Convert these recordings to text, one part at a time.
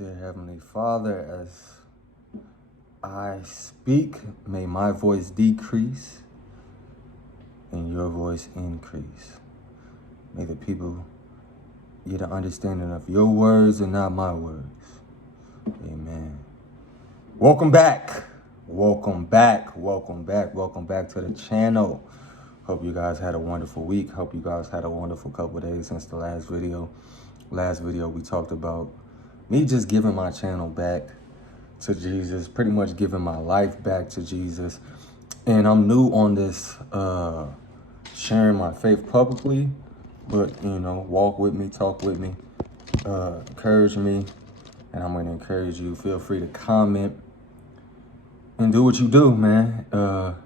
Dear Heavenly Father, as I speak, may my voice decrease and your voice increase. May the people get an understanding of your words and not my words. Amen. Welcome back. Welcome back. Welcome back. Welcome back to the channel. Hope you guys had a wonderful week. Hope you guys had a wonderful couple of days since the last video. Last video we talked about me just giving my channel back to Jesus, pretty much giving my life back to Jesus. And I'm new on this sharing my faith publicly, but you know, walk with me, talk with me, encourage me, and I'm gonna encourage you. Feel free to comment and do what you do, man.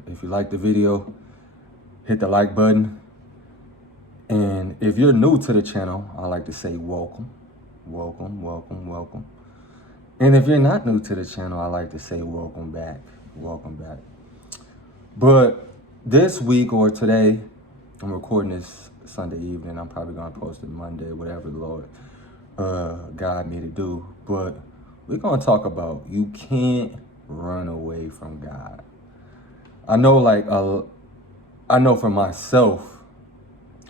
If you like the video, hit the like button. And if you're new to the channel, I like to say welcome. Welcome, welcome, welcome. And if you're not new to the channel, I like to say welcome back. Welcome back. But this week or today, I'm recording this Sunday evening. I'm probably going to post it Monday, whatever the Lord guide me to do. But we're going to talk about you can't run away from God. I know, I know for myself,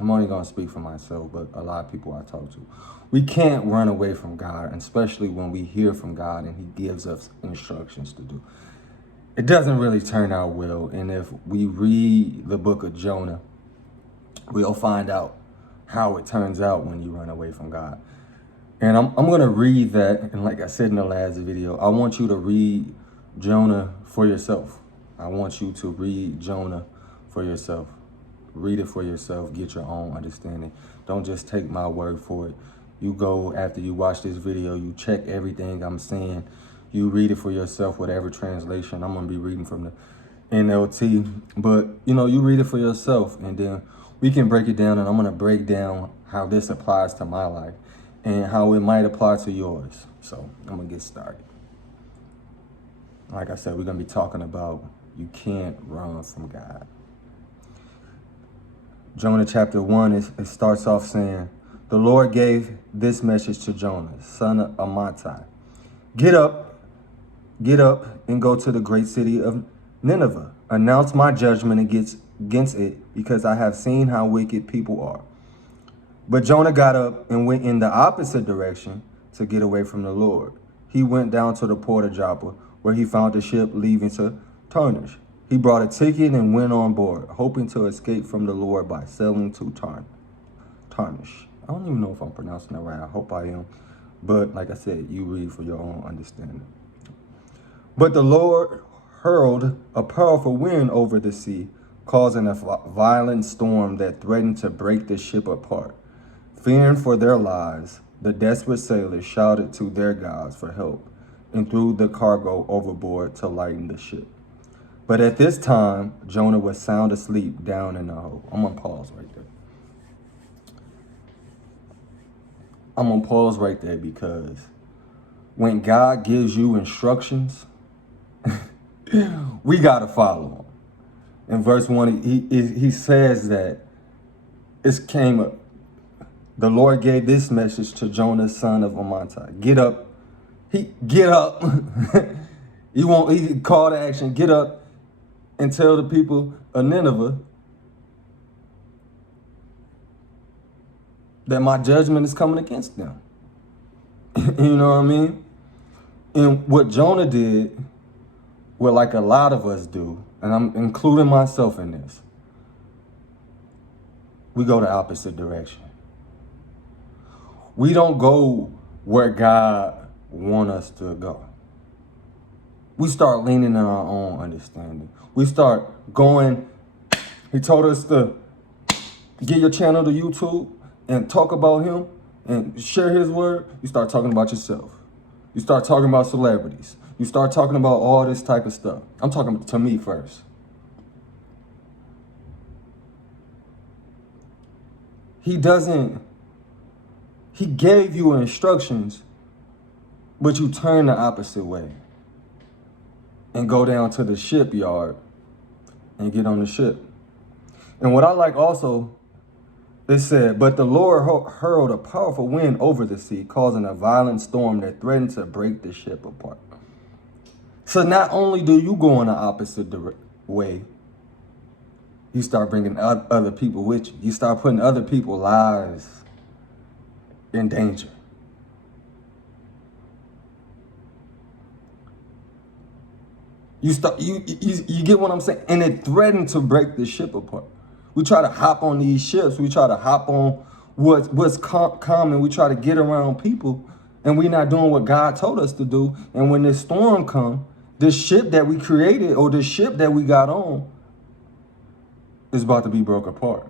I'm only going to speak for myself, but a lot of people I talk to, we can't run away from God, especially when we hear from God and he gives us instructions to do. It doesn't really turn out well. And if we read the book of Jonah, we'll find out how it turns out when you run away from God. And I'm going to read that. And like I said in the last video, I want you to read Jonah for yourself. I want you to read Jonah for yourself. Read it for yourself. Get your own understanding. Don't just take my word for it. You go after you watch this video, you check everything I'm saying. You read it for yourself, whatever translation. I'm going to be reading from the NLT. But, you know, you read it for yourself. And then we can break it down. And I'm going to break down how this applies to my life and how it might apply to yours. So I'm going to get started. Like I said, we're going to be talking about you can't run from God. Jonah chapter 1, it starts off saying, the Lord gave this message to Jonah, son of Amittai. Get up, and go to the great city of Nineveh. Announce my judgment against it, because I have seen how wicked people are. But Jonah got up and went in the opposite direction to get away from the Lord. He went down to the port of Joppa, where he found a ship leaving to Tarshish. He brought a ticket and went on board, hoping to escape from the Lord by sailing to Tarshish. I don't even know if I'm pronouncing that right. I hope I am. But like I said, you read for your own understanding. But the Lord hurled a powerful wind over the sea, causing a violent storm that threatened to break the ship apart. Fearing for their lives, the desperate sailors shouted to their gods for help and threw the cargo overboard to lighten the ship. But at this time, Jonah was sound asleep down in the hole. I'm going to pause right there. I'm going to pause right there because when God gives you instructions, we got to follow them. In verse 1, he says that the Lord gave this message to Jonah, son of Amittai. Get up. Get up. He call to action. Get up. And tell the people of Nineveh that my judgment is coming against them. You know what I mean? And what Jonah did, what like a lot of us do, and I'm including myself in this, we go the opposite direction. We don't go where God wants us to go. We start leaning on our own understanding. We start going, he told us to get your channel to YouTube and talk about him and share his word. You start talking about yourself. You start talking about celebrities. You start talking about all this type of stuff. I'm talking to me first. He gave you instructions, but you turn the opposite way and go down to the shipyard and get on the ship. And what I like also It said, but the Lord hurled a powerful wind over the sea, causing a violent storm that threatened to break the ship apart. So not only do you go in the opposite way, you start bringing other people with you. You start putting other people's lives in danger. You get what I'm saying? And it threatened to break the ship apart. We try to hop on these ships. We try to hop on what's common. We try to get around people, and we're not doing what God told us to do. And when this storm comes, this ship that we created or this ship that we got on is about to be broke apart.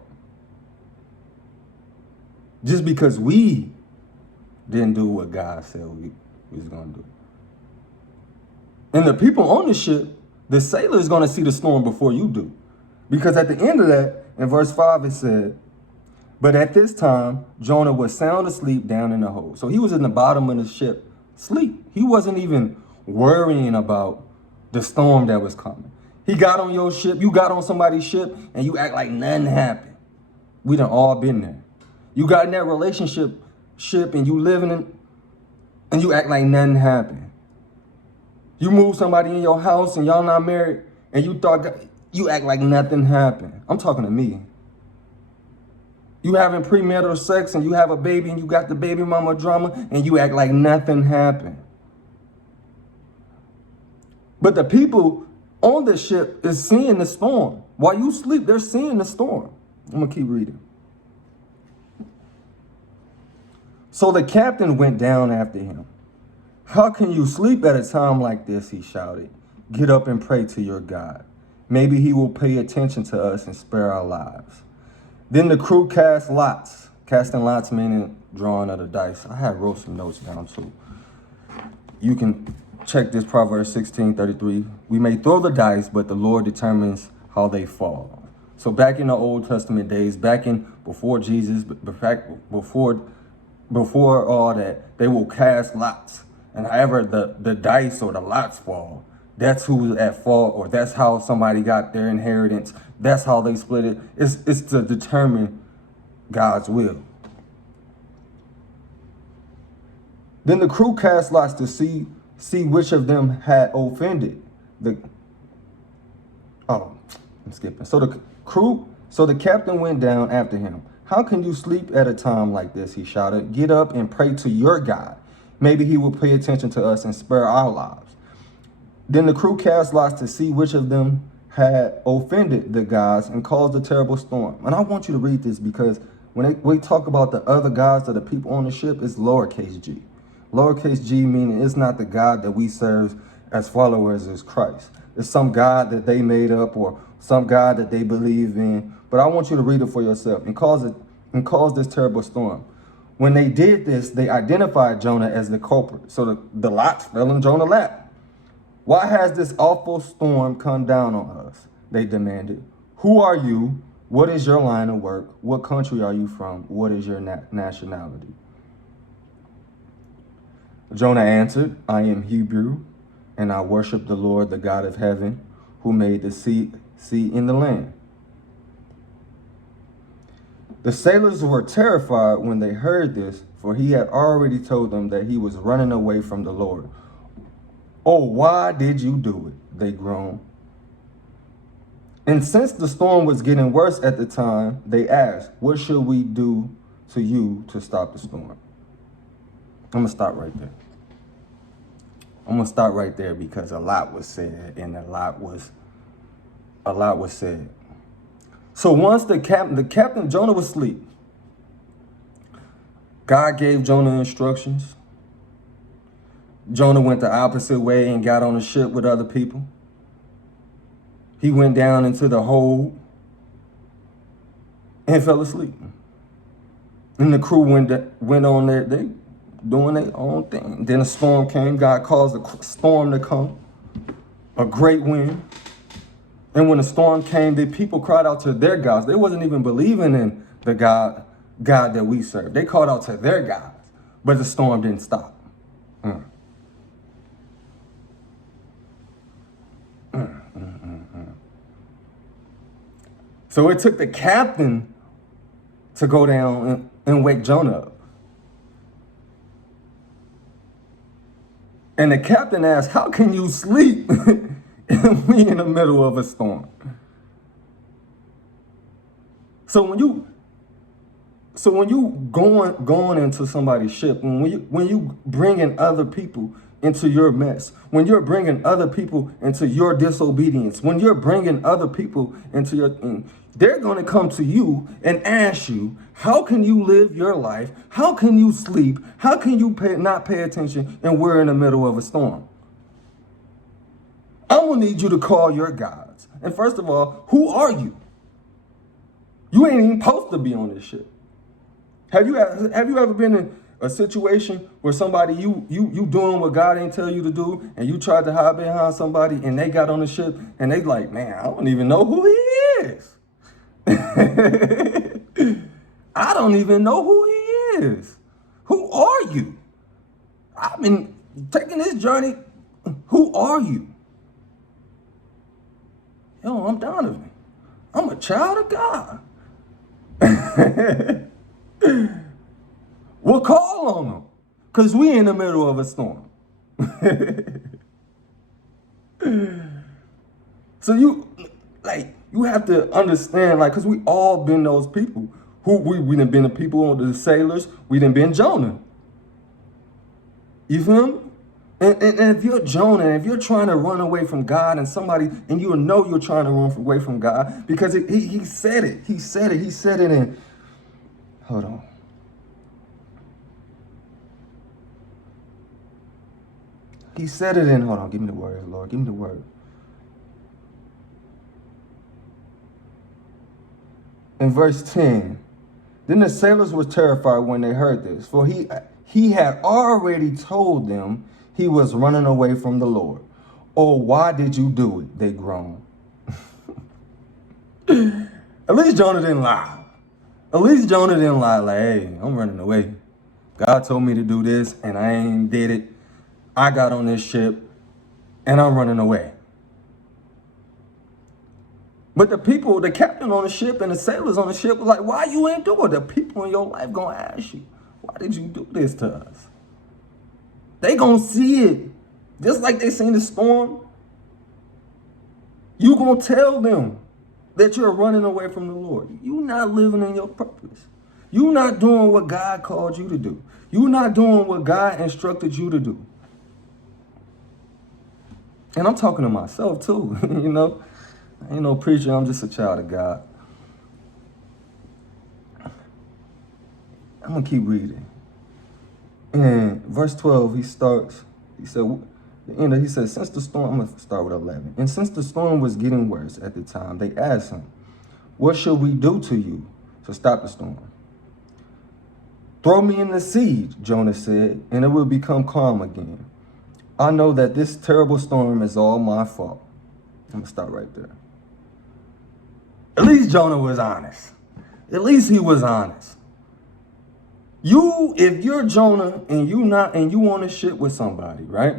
Just because we didn't do what God said we was going to do. And the people on the ship, the sailor is going to see the storm before you do. Because at the end of that, in verse 5, it said, but at this time, Jonah was sound asleep down in the hold. So he was in the bottom of the ship, asleep. He wasn't even worrying about the storm that was coming. He got on your ship, you got on somebody's ship, and you act like nothing happened. We done all been there. You got in that relationship and you living in, and you act like nothing happened. You move somebody in your house and y'all not married, and you act like nothing happened. I'm talking to me. You having premarital sex and you have a baby and you got the baby mama drama and you act like nothing happened. But the people on the ship is seeing the storm. While you sleep, they're seeing the storm. I'm going to keep reading. So the captain went down after him. How can you sleep at a time like this? He shouted. Get up and pray to your God. Maybe he will pay attention to us and spare our lives. Then the crew cast lots. Casting lots meaning drawing of the dice. I had wrote some notes down too. You can check this Proverbs 16:33. We may throw the dice, but the Lord determines how they fall. So back in the Old Testament days, before Jesus, before all that, they will cast lots. And however the dice or the lots fall, that's who's at fault, or that's how somebody got their inheritance. That's how they split it. It's to determine God's will. Then the crew cast lots to see which of them had offended. I'm skipping. So the captain went down after him. How can you sleep at a time like this? He shouted. Get up and pray to your God. Maybe he will pay attention to us and spare our lives. Then the crew cast lots to see which of them had offended the gods and caused a terrible storm. And I want you to read this because when we talk about the other gods of the people on the ship, it's lowercase g. Lowercase g meaning it's not the God that we serve as followers as Christ. It's some God that they made up or some God that they believe in. But I want you to read it for yourself and cause this terrible storm. When they did this, they identified Jonah as the culprit. So the lots fell in Jonah's lap. Why has this awful storm come down on us? They demanded. Who are you? What is your line of work? What country are you from? What is your nationality? Jonah answered, I am Hebrew, and I worship the Lord, the God of heaven, who made the sea and the land. The sailors were terrified when they heard this, for he had already told them that he was running away from the Lord. Oh, why did you do it? They groaned. And since the storm was getting worse at the time, they asked, what should we do to you to stop the storm? I'm going to stop right there. I'm going to start right there because a lot was said and a lot was said. So once the captain, Jonah was asleep. God gave Jonah instructions. Jonah went the opposite way and got on a ship with other people. He went down into the hold and fell asleep. And the crew went on there, they doing their own thing. Then a storm came. God caused a storm to come, a great wind. And when the storm came, the people cried out to their gods. They wasn't even believing in the God that we serve. They called out to their gods, but the storm didn't stop. So it took the captain to go down and wake Jonah up. And the captain asked, how can you sleep and we in the middle of a storm? So when you going into somebody's ship, when you bringing other people into your mess, when you're bringing other people into your disobedience, when you're bringing other people into your thing, they're going to come to you and ask you, how can you live your life? How can you sleep? How can you not pay attention and we're in the middle of a storm? I'm going to need you to call your gods. And first of all, who are you? You ain't even supposed to be on this ship. Have you ever been in a situation where somebody you doing what God ain't tell you to do, and you tried to hide behind somebody and they got on the ship and they like, man, I don't even know who he is. I don't even know who he is. Who are you? I've been taking this journey. Who are you? Yo, I'm Donovan. I'm a child of God. We'll call on them because we in the middle of a storm. So you have to understand, because we all been those people who we done been the people, the sailors, we done been Jonah. You feel me? And if you're Jonah, if you're trying to run away from God and you know you're trying to run away from God, because he said it. He said it in, hold on. He said it in, hold on, give me the word, Lord, give me the word. In verse 10, then the sailors were terrified when they heard this, for he had already told them he was running away from the Lord. Oh, why did you do it? They groaned. At least Jonah didn't lie. At least Jonah didn't lie like, hey, I'm running away. God told me to do this and I ain't did it. I got on this ship and I'm running away. But the people, the captain on the ship and the sailors on the ship were like, why you ain't do it? The people in your life gonna ask you, why did you do this to us? They gonna see it. Just like they seen the storm. You gonna tell them that you're running away from the Lord. You not living in your purpose. You not doing what God called you to do. You not doing what God instructed you to do. And I'm talking to myself too, you know. I ain't no preacher, I'm just a child of God. I'm gonna keep reading. And verse 12, he said, since the storm, I'm gonna start with 11. And since the storm was getting worse at the time, they asked him, what shall we do to you to stop the storm? Throw me in the sea, Jonah said, and it will become calm again. I know that this terrible storm is all my fault. I'm gonna stop right there. At least Jonah was honest. At least he was honest. If you're Jonah and you on a ship with somebody, right?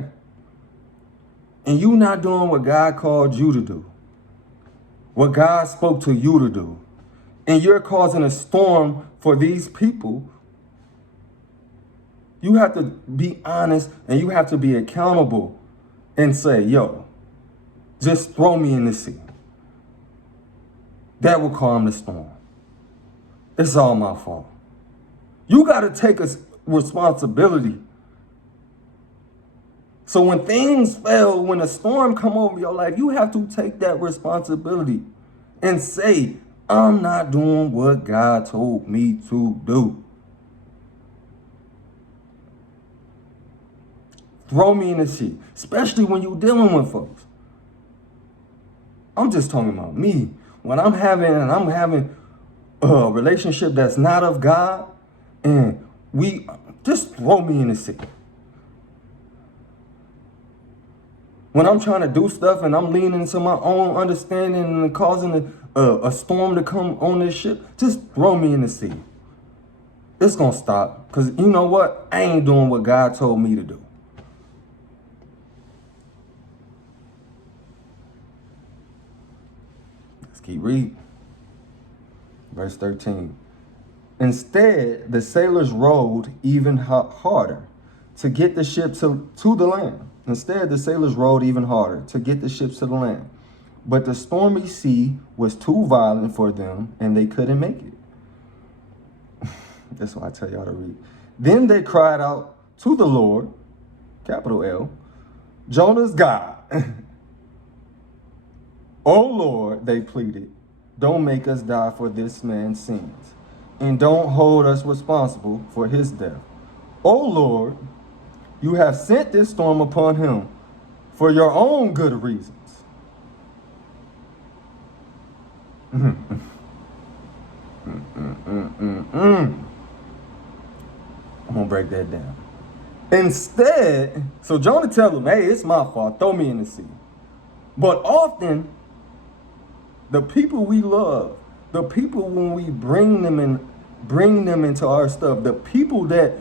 And you not doing what God called you to do, what God spoke to you to do, and you're causing a storm for these people, you have to be honest and you have to be accountable and say, yo, just throw me in the sea. That will calm the storm. It's all my fault. You got to take a responsibility. So when things fail, when a storm come over your life, you have to take that responsibility and say, I'm not doing what God told me to do. Throw me in the sea, especially when you're dealing with folks. I'm just talking about me. When I'm having a relationship that's not of God, and just throw me in the sea. When I'm trying to do stuff and I'm leaning into my own understanding and causing a storm to come on this ship, just throw me in the sea. It's going to stop. Because you know what? I ain't doing what God told me to do. Let's keep reading. Verse 13. Instead, the sailors rowed even harder to get the ship to the land. Instead, the sailors rowed even harder to get the ships to the land. But the stormy sea was too violent for them, and they couldn't make it. That's why I tell y'all to read. Then they cried out to the Lord, capital L, Jonah's God. Oh Lord, they pleaded, don't make us die for this man's sins, and don't hold us responsible for his death. Oh Lord, you have sent this storm upon him for your own good reasons. I'm gonna break that down. Instead, so Jonah tells him, hey, it's my fault, throw me in the sea. But often, the people we love, the people when we bring them into our stuff, the people that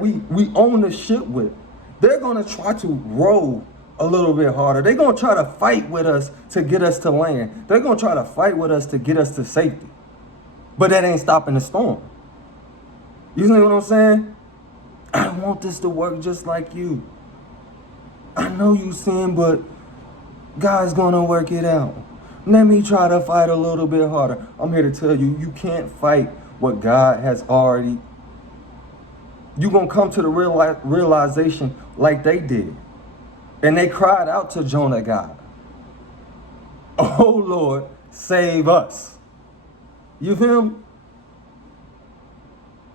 we own the ship with, they're gonna try to row a little bit harder. They're gonna try to fight with us to get us to land. They're gonna try to fight with us to get us to safety. But that ain't stopping the storm. You see what I'm saying? I want this to work just like you. I know you sin, but God's gonna work it out. Let me try to fight a little bit harder. I'm here to tell you, you can't fight what God has already. You're gonna come to the realization like they did. And they cried out to Jonah God. Oh Lord, save us. You feel me?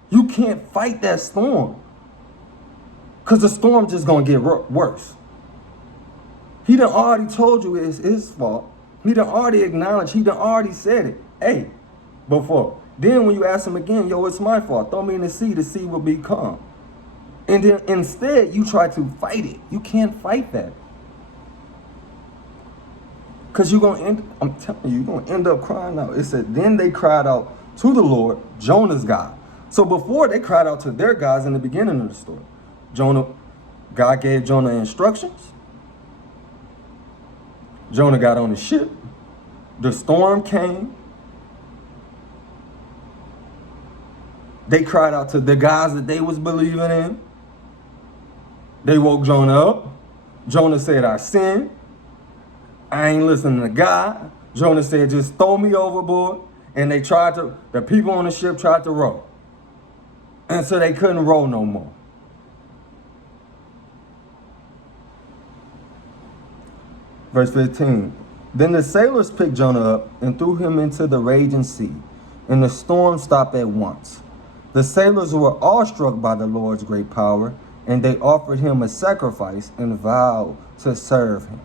You can't fight that storm. Because the storm just gonna get worse. He done already told you it's his fault. He done already acknowledged, he done already said it. Hey, before. Then when you ask him again, yo, it's my fault. Throw me in the sea will be calm. And then instead, you try to fight it. You can't fight that. Because you're going to I'm telling you, you're going to end up crying out. It said, then they cried out to the Lord, Jonah's God. So before they cried out to their gods in the beginning of the story, God gave Jonah instructions. Jonah got on the ship. The storm came. They cried out to the gods that they was believing in. They woke Jonah up. Jonah said, I sinned. I ain't listening to God. Jonah said, just throw me overboard. And the people on the ship tried to row. And so they couldn't row no more. Verse 15. Then the sailors picked Jonah up and threw him into the raging sea, and the storm stopped at once. The sailors were awestruck by the Lord's great power, and they offered him a sacrifice and vowed to serve him.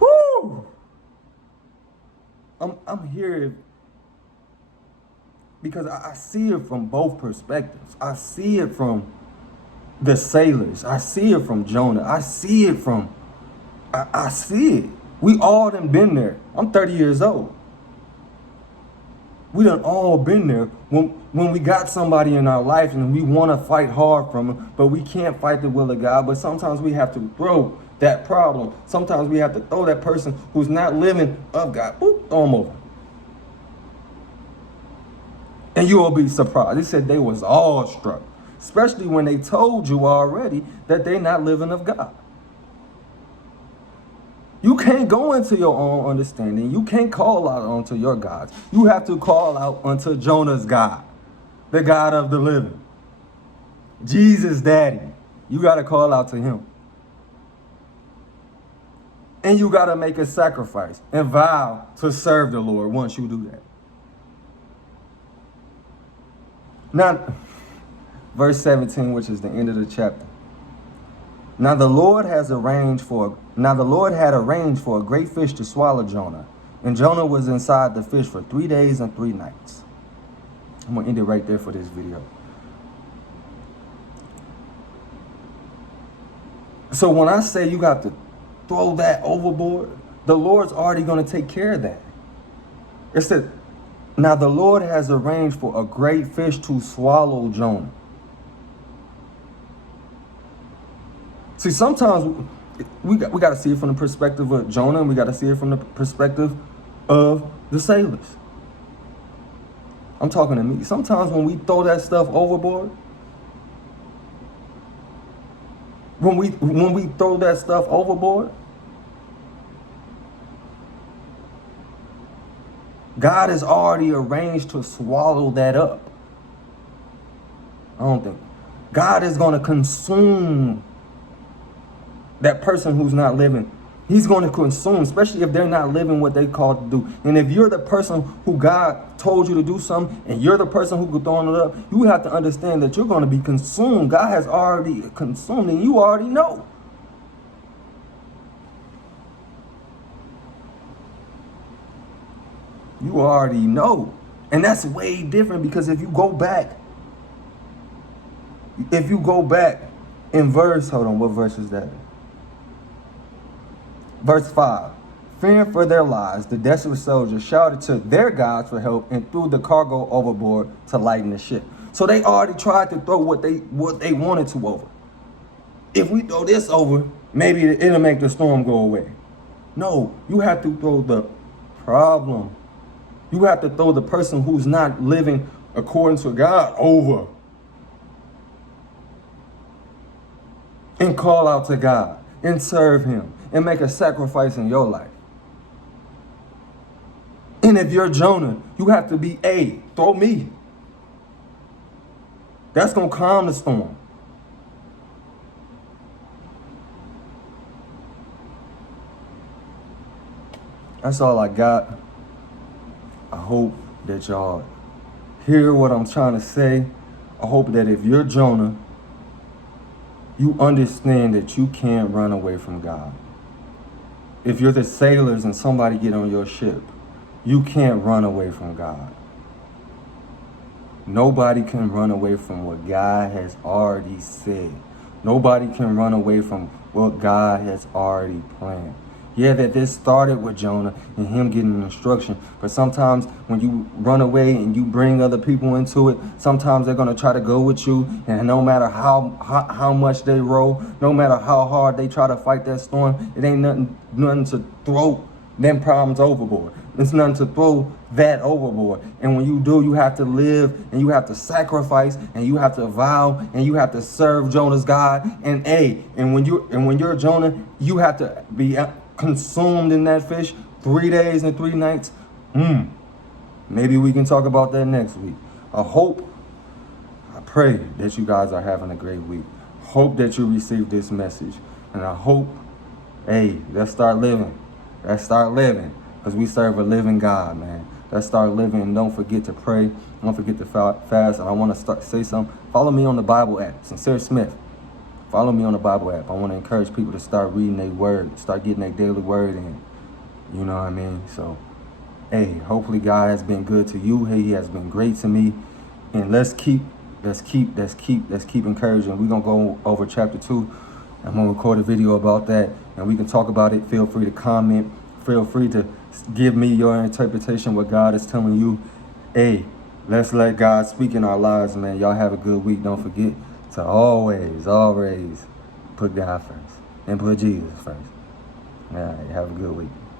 Woo! I'm here because I see it from both perspectives. I see it from the sailors. I see it from Jonah. I see it. We all done been there. I'm 30 years old. We done all been there when we got somebody in our life and we want to fight hard from them, but we can't fight the will of God. But sometimes we have to throw that problem. Sometimes we have to throw that person who's not living of God. Boop, throw them over. And you will be surprised. They said they was awestruck, especially when they told you already that they not living of God. You can't go into your own understanding. You can't call out unto your gods. You have to call out unto Jonah's God, the God of the living. Jesus' daddy. You got to call out to him. And you got to make a sacrifice and vow to serve the Lord once you do that. Now, verse 17, which is the end of the chapter. Now the Lord had arranged for a great fish to swallow Jonah, and Jonah was inside the fish for 3 days and 3 nights. I'm gonna end it right there for this video. So when I say you got to throw that overboard, the Lord's already gonna take care of that. It said, now the Lord has arranged for a great fish to swallow Jonah. See, sometimes we got to see it from the perspective of Jonah, and we got to see it from the perspective of the sailors. I'm talking to me. Sometimes when we throw that stuff overboard, when we throw that stuff overboard, God has already arranged to swallow that up. I don't think God is going to consume that person who's not living. He's going to consume, especially if they're not living what they called to do. And if you're the person who God told you to do something, and you're the person who throwing it up, you have to understand that you're going to be consumed. God has already consumed, and you already know. You already know. And that's way different, because if you go back in verse, hold on, what verse is that? Verse 5. Fearing for their lives, the desperate soldiers shouted to their gods for help and threw the cargo overboard to lighten the ship. So they already tried to throw what they wanted to over. If we throw this over, maybe it'll make the storm go away. No, you have to throw the problem. You have to throw the person who's not living according to God over. And call out to God and serve him and make a sacrifice in your life. And if you're Jonah, you have to be, throw me. That's going to calm the storm. That's all I got. I hope that y'all hear what I'm trying to say. I hope that if you're Jonah, you understand that you can't run away from God. If you're the sailors and somebody get on your ship, you can't run away from God. Nobody can run away from what God has already said. Nobody can run away from what God has already planned. Yeah, that this started with Jonah and him getting instruction. But sometimes when you run away and you bring other people into it, sometimes they're going to try to go with you. And no matter how much they row, no matter how hard they try to fight that storm, it ain't nothing to throw them problems overboard. It's nothing to throw that overboard. And when you do, you have to live and you have to sacrifice and you have to vow and you have to serve Jonah's God. And when you're Jonah, you have to be consumed in that fish 3 days and 3 nights. Maybe we can talk about that next week. I pray that you guys are having a great week. Hope that you receive this message. And I hope, let's start living. Let's start living. Because we serve a living God, man. Let's start living, and don't forget to pray. Don't forget to fast. And I want to say something. Follow me on the Bible app, Sincere Smith. Follow me on the Bible app. I want to encourage people to start reading their word, start getting their daily word in. You know what I mean? So, hopefully God has been good to you. He has been great to me. And let's keep encouraging. We're going to go over chapter 2. I'm going to record a video about that, and we can talk about it. Feel free to comment. Feel free to give me your interpretation, what God is telling you. Let's let God speak in our lives, man. Y'all have a good week. Don't forget to always put God first and put Jesus first. All right, have a good week.